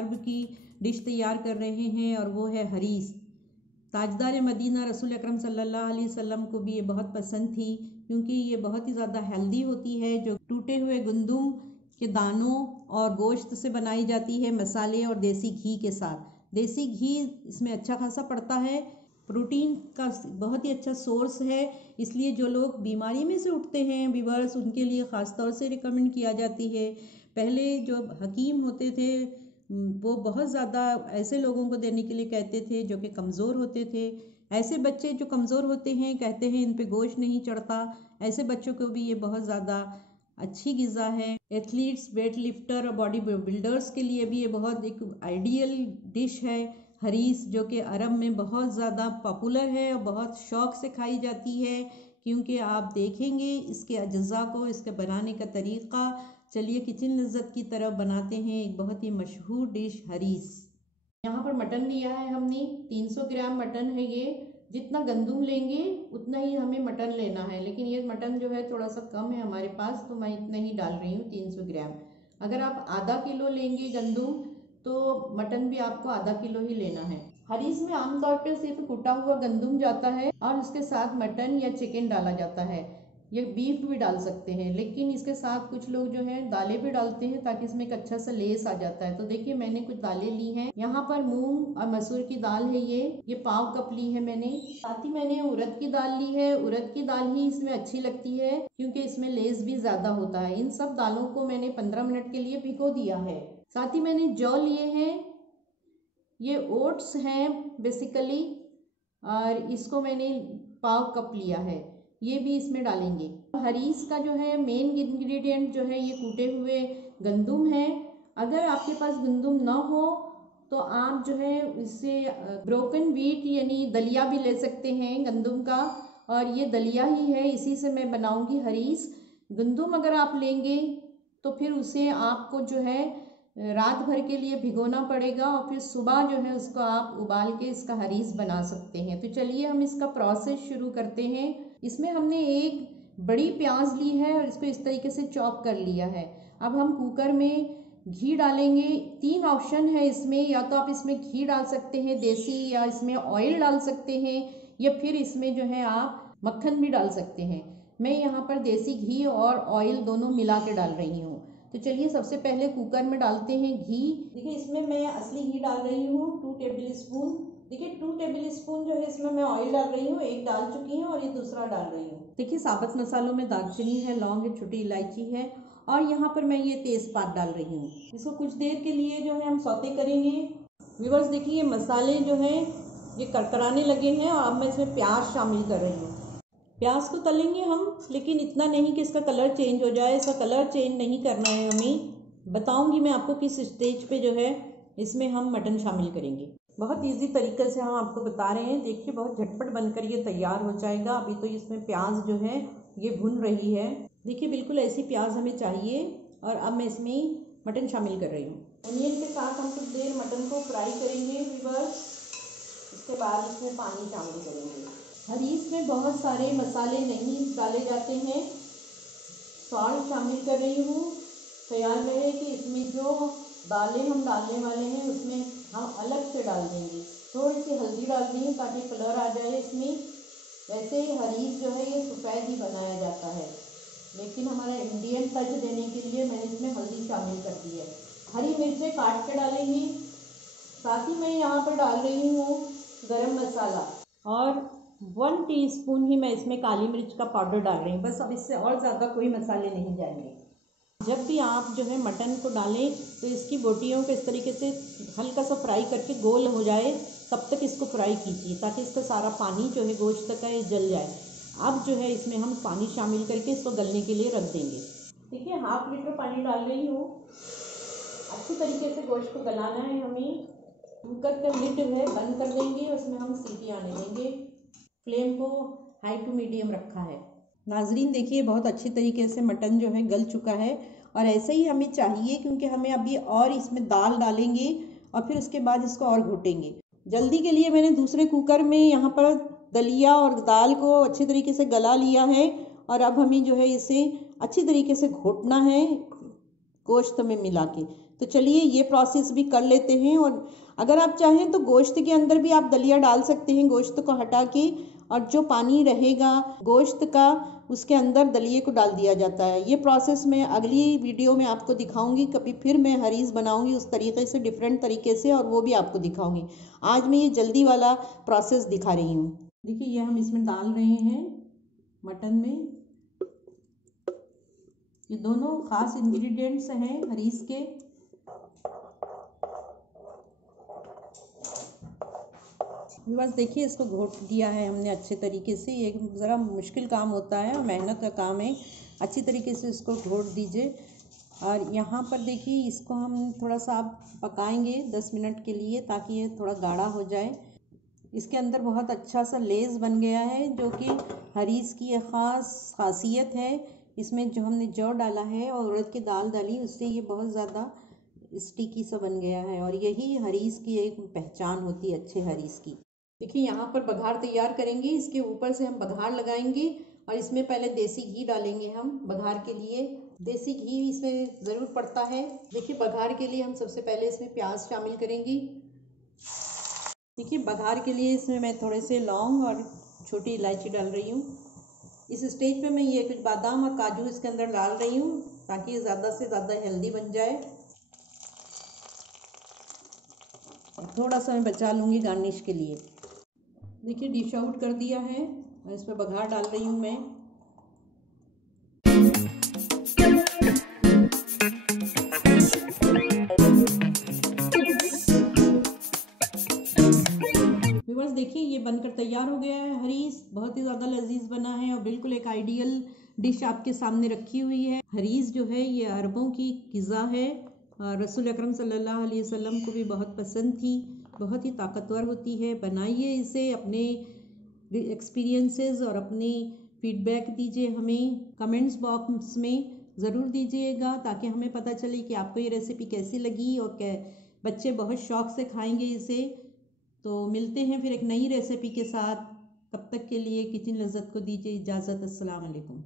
अरब की डिश तैयार कर रहे हैं और वो है हरीस। ताजदार मदीना रसूल अकरम सल्लल्लाहु अलैहि वसल्लम को भी ये बहुत पसंद थी, क्योंकि ये बहुत ही ज़्यादा हेल्दी होती है, जो टूटे हुए गंदुम के दानों और गोश्त से बनाई जाती है, मसाले और देसी घी के साथ। देसी घी इसमें अच्छा खासा पड़ता है, प्रोटीन का बहुत ही अच्छा सोर्स है, इसलिए जो लोग बीमारी में से उठते हैं वीवर्स, उनके लिए ख़ास तौर से रिकमेंड किया जाती है। पहले जो हकीम होते थे वो बहुत ज़्यादा ऐसे लोगों को देने के लिए कहते थे जो कि कमज़ोर होते थे। ऐसे बच्चे जो कमज़ोर होते हैं कहते हैं इन पे गोश्त नहीं चढ़ता, ऐसे बच्चों को भी ये बहुत ज़्यादा अच्छी ग़िज़ा है। एथलीट्स, वेट लिफ्टर और बॉडी बिल्डर्स के लिए भी ये बहुत एक आइडियल डिश है हरीस, जो कि अरब में बहुत ज़्यादा पॉपुलर है और बहुत शौक़ से खाई जाती है, क्योंकि आप देखेंगे इसके अज्जा को, इसके बनाने का तरीक़ा। चलिए किचन लज़्ज़त की तरफ बनाते हैं एक बहुत ही मशहूर डिश हरीस। यहाँ पर मटन लिया है हमने, 300 ग्राम मटन है ये। जितना गंदुम लेंगे उतना ही हमें मटन लेना है, लेकिन ये मटन जो है थोड़ा सा कम है हमारे पास, तो मैं इतना ही डाल रही हूँ 300 ग्राम। अगर आप आधा किलो लेंगे गंदुम तो मटन भी आपको आधा किलो ही लेना है। हरीस में आमतौर पर सिर्फ कुटा हुआ गंदुम जाता है और उसके साथ मटन या चिकन डाला जाता है, ये बीफ भी डाल सकते हैं, लेकिन इसके साथ कुछ लोग जो है दालें भी डालते हैं ताकि इसमें एक अच्छा सा लेस आ जाता है। तो देखिए मैंने कुछ दालें ली हैं, यहाँ पर मूंग और मसूर की दाल है, ये पाव कप ली है मैंने। साथ ही मैंने उड़द की दाल ली है, उड़द की दाल ही इसमें अच्छी लगती है क्योंकि इसमें लेस भी ज़्यादा होता है। इन सब दालों को मैंने 15 मिनट के लिए भिगो दिया है। साथ ही मैंने जौ लिए हैं, ये ओट्स हैं बेसिकली, और इसको मैंने पाव कप लिया है, ये भी इसमें डालेंगे। हरीस का जो है मेन इंग्रेडिएंट जो है ये कूटे हुए गंदुम है। अगर आपके पास गंदुम ना हो तो आप जो है इससे ब्रोकन व्हीट यानी दलिया भी ले सकते हैं गंदुम का, और ये दलिया ही है, इसी से मैं बनाऊंगी हरीस। गंदुम अगर आप लेंगे तो फिर उसे आपको जो है रात भर के लिए भिगोना पड़ेगा और फिर सुबह जो है उसको आप उबाल के इसका हरीस बना सकते हैं। तो चलिए हम इसका प्रोसेस शुरू करते हैं। इसमें हमने एक बड़ी प्याज ली है और इसको इस तरीके से चॉप कर लिया है। अब हम कुकर में घी डालेंगे। 3 ऑप्शन है इसमें, या तो आप इसमें घी डाल सकते हैं देसी, या इसमें ऑयल डाल सकते हैं, या फिर इसमें जो है आप मक्खन भी डाल सकते हैं। मैं यहाँ पर देसी घी और ऑयल दोनों मिला के डाल रही हूँ। तो चलिए सबसे पहले कुकर में डालते हैं घी। देखिए इसमें मैं असली घी डाल रही हूँ 2 टेबल स्पून। देखिए 2 टेबल स्पून जो है इसमें मैं ऑयल डाल रही हूँ, एक डाल चुकी हूँ और ये दूसरा डाल रही हूँ। देखिए साबुत मसालों में दालचीनी है, लौंग है, छोटी इलायची है, और यहाँ पर मैं ये तेज़पात डाल रही हूँ। इसको कुछ देर के लिए जो है हम सौते करेंगे। व्यूअर्स देखिए मसाले जो हैं ये करकराने लगे हैं और अब मैं इसमें प्याज शामिल कर रही हूँ। प्याज को तलेंगे हम, लेकिन इतना नहीं कि इसका कलर चेंज हो जाए, इसका कलर चेंज नहीं करना है हमें। बताऊंगी मैं आपको किस स्टेज पे जो है इसमें हम मटन शामिल करेंगे। बहुत इजी तरीके से हम आपको बता रहे हैं। देखिए बहुत झटपट बनकर ये तैयार हो जाएगा। अभी तो इसमें प्याज जो है ये भुन रही है। देखिए बिल्कुल ऐसी प्याज हमें चाहिए। और अब मैं इसमें मटन शामिल कर रही हूँ। अनियन के साथ हम कुछ देर मटन को फ्राई करेंगे व्यूअर्स, इसके बाद इसमें पानी शामिल करेंगे। हरीस में बहुत सारे मसाले नहीं डाले जाते हैं। सॉल्ट शामिल कर रही हूँ। ख्याल रहे कि इसमें जो दालें हम डालने वाले हैं उसमें हम अलग से डाल देंगे। थोड़ी सी हल्दी डाल दी ताकि कलर आ जाए इसमें। वैसे ही हरीस जो है ये सफ़ेद ही बनाया जाता है, लेकिन हमारा इंडियन टच देने के लिए मैंने इसमें हल्दी शामिल कर दी है। हरी मिर्चें काट के डालेंगी। साथ ही मैं यहाँ पर डाल रही हूँ गरम मसाला, और 1 टीस्पून ही मैं इसमें काली मिर्च का पाउडर डाल रही हूँ। बस अब इससे और ज़्यादा कोई मसाले नहीं जाएंगे। जब भी आप जो है मटन को डालें तो इसकी बोटियों को इस तरीके से हल्का सा फ्राई करके गोल हो जाए तब तक इसको फ्राई कीजिए, ताकि इसका सारा पानी जो है गोश्त का ये जल जाए। अब जो है इसमें हम पानी शामिल करके इसको गलने के लिए रख देंगे। देखिए 1/2 लीटर पानी डाल रही हूँ। अच्छी तरीके से गोश्त को गलाना है हमें। कुकर का लिड है बंद कर देंगे, उसमें हम सीटी आने देंगे। फ्लेम को हाई टू मीडियम रखा है। नाजरीन देखिए बहुत अच्छी तरीके से मटन जो है गल चुका है, और ऐसे ही हमें चाहिए क्योंकि हमें अभी और इसमें दाल डालेंगे और फिर उसके बाद इसको और घोटेंगे। जल्दी के लिए मैंने दूसरे कुकर में यहाँ पर दलिया और दाल को अच्छी तरीके से गला लिया है, और अब हमें जो है इसे अच्छी तरीके से घोटना है गोश्त में मिला के। तो चलिए ये प्रोसेस भी कर लेते हैं। और अगर आप चाहें तो गोश्त के अंदर भी आप दलिया डाल सकते हैं, गोश्त को हटा के, और जो पानी रहेगा गोश्त का उसके अंदर दलिए को डाल दिया जाता है। ये प्रोसेस मैं अगली वीडियो में आपको दिखाऊंगी, कभी फिर मैं हरीस बनाऊंगी उस तरीके से, डिफरेंट तरीके से, और वो भी आपको दिखाऊंगी। आज मैं ये जल्दी वाला प्रोसेस दिखा रही हूँ। देखिए ये हम इसमें डाल रहे हैं मटन में। ये दोनों खास इंग्रेडिएंट्स हैं हरीस के। बस देखिए इसको घोट दिया है हमने अच्छे तरीके से। ये ज़रा मुश्किल काम होता है और मेहनत का काम है। अच्छी तरीके से इसको घोट दीजिए। और यहाँ पर देखिए इसको हम थोड़ा सा आप पकाएंगे 10 मिनट के लिए, ताकि ये थोड़ा गाढ़ा हो जाए। इसके अंदर बहुत अच्छा सा लेस बन गया है, जो कि हरीस की एक ख़ास खासियत है। इसमें जो हमने जौ डाला है और उड़द की दाल डाली, उससे ये बहुत ज़्यादा स्टिकी सा बन गया है। और यही हरीस की एक पहचान होती है अच्छे हरीस की। देखिए यहाँ पर बघार तैयार करेंगे। इसके ऊपर से हम बघार लगाएंगे और इसमें पहले देसी घी डालेंगे हम बघार के लिए। देसी घी इसमें ज़रूर पड़ता है। देखिए बघार के लिए हम सबसे पहले इसमें प्याज शामिल करेंगे। देखिए बघार के लिए इसमें मैं थोड़े से लौंग और छोटी इलायची डाल रही हूँ। इस स्टेज पे मैं ये कुछ बादाम और काजू इसके अंदर डाल रही हूँ, ताकि ये ज़्यादा से ज़्यादा हेल्दी बन जाए। थोड़ा सा मैं बचा लूँगी गार्निश के लिए। देखिए डिश आउट कर दिया है और इस पर बघार डाल रही हूँ मैं। व्यूअर्स देखिए ये बनकर तैयार हो गया है हरीस। बहुत ही ज़्यादा लजीज बना है और बिल्कुल एक आइडियल डिश आपके सामने रखी हुई है। हरीस जो है ये अरबों की ग़िज़ा है। रसूल अकरम सल्लल्लाहु अलैहि वसल्लम को भी बहुत पसंद थी। बहुत ही ताकतवर होती है। बनाइए इसे, अपने एक्सपीरियंसेस और अपने फीडबैक दीजिए हमें कमेंट्स बॉक्स में ज़रूर दीजिएगा, ताकि हमें पता चले कि आपको ये रेसिपी कैसी लगी। और बच्चे बहुत शौक़ से खाएंगे इसे। तो मिलते हैं फिर एक नई रेसिपी के साथ। तब तक के लिए किचन लज़्ज़त को दीजिए इजाज़त। अस्सलाम वालेकुम।